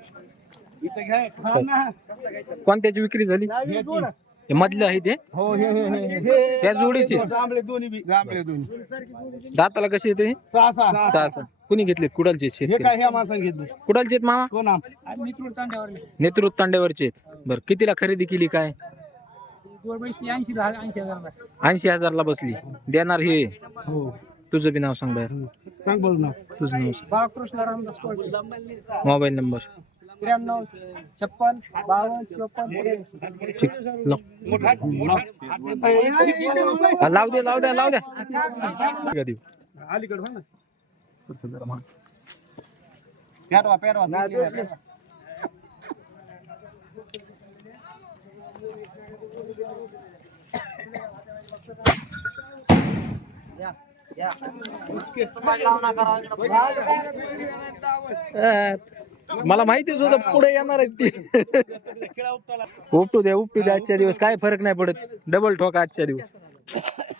कोणत्याची विक्री झाली? हे मधलं आहे ते हो त्या जोडीचे दोन्ही दाताला कसे येते? सहा सहा सहा सहा. कुणी घेतलेत? कुडालचे हे शेतकरी? काय ह्या माणसाने घेतली कुडालचे आहेत मामा? कोण नेतृत्व तांड्यावरचे आहेत. बरं कितीला खरेदी केली काय? 80,000ला बसली. देणार हे? हो तुझं बी नाव सांग बाहेर. सांग बोल ना तुझं नाव सांग. बाळकृष्ण रामदास कोळी मोबाईल नंबर 93 56 52 54 ठीक. लाव दे लाव द्या लाव द्या. अलीकडे हो ना पेटवा पेटवा मला माहितीच होतं पुढे येणार आहेत ते. उपटू द्या आजच्या दिवस काय फरक नाही पडत. डबल ठोका आजच्या दिवस.